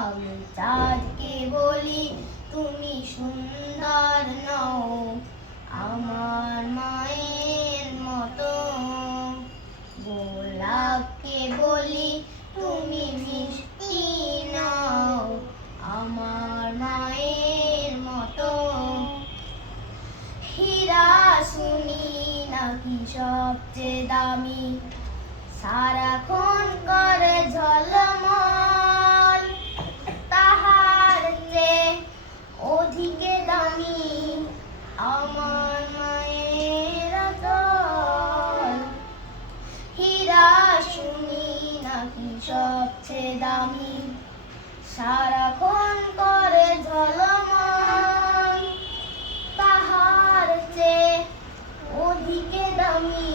আমি চাঁদকে বলি, তুমি সুন্দর নও, আমার মায়ের মতো। গোলাপকে বলি, তুমি মিষ্টি নও, আমার মায়ের মতো। হীরা শুনি নাকি সবচেয়ে দামি? সারাক্ষণ করে ঝলমল শুনি নাকি সবচেয়ে দামি? সারাক্ষণ করে ঝলমল, তাহার চেয়ে অধিকে দামি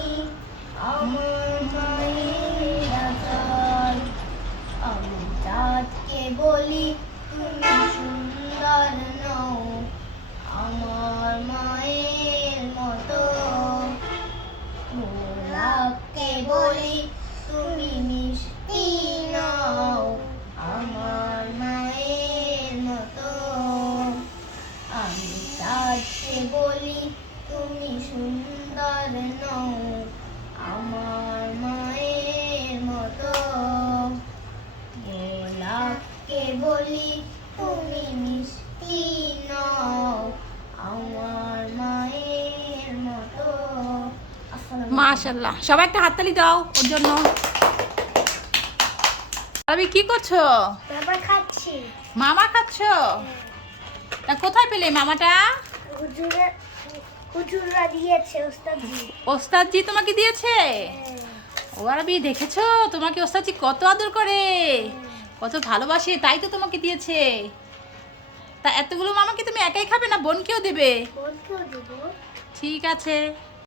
আমার মায়ের আচল। আমি চাঁদকে বলি, তুমি সুন্দর নও, আমার মায়ের মতো। গোলাপকে বলি তুমি মিষ্টি নও আমার মায়ের মতো। আমি তার বলি তুমি সুন্দর নও। মাশাল্লাহ সবাই একটা হাততালি দাও ওর জন্য। আরবি কি করছ? তারপর খাচ্ছি। মামা খাচ্ছো? তা কোথায় পেলে মামাটা? হুজুরে হুজুররা দিয়েছে ওস্তাদজি। ওস্তাদজি তোমাকে দিয়েছে? ও আরবি দেখেছ? তোমাকে ওস্তাদজি কত আদর করে। কত ভালোবাসে তাই তো তোমাকে দিয়েছে। তা এতগুলো মামা কি তুমি একাই খাবে না? বোনকেও দেবে। ঠিক আছে।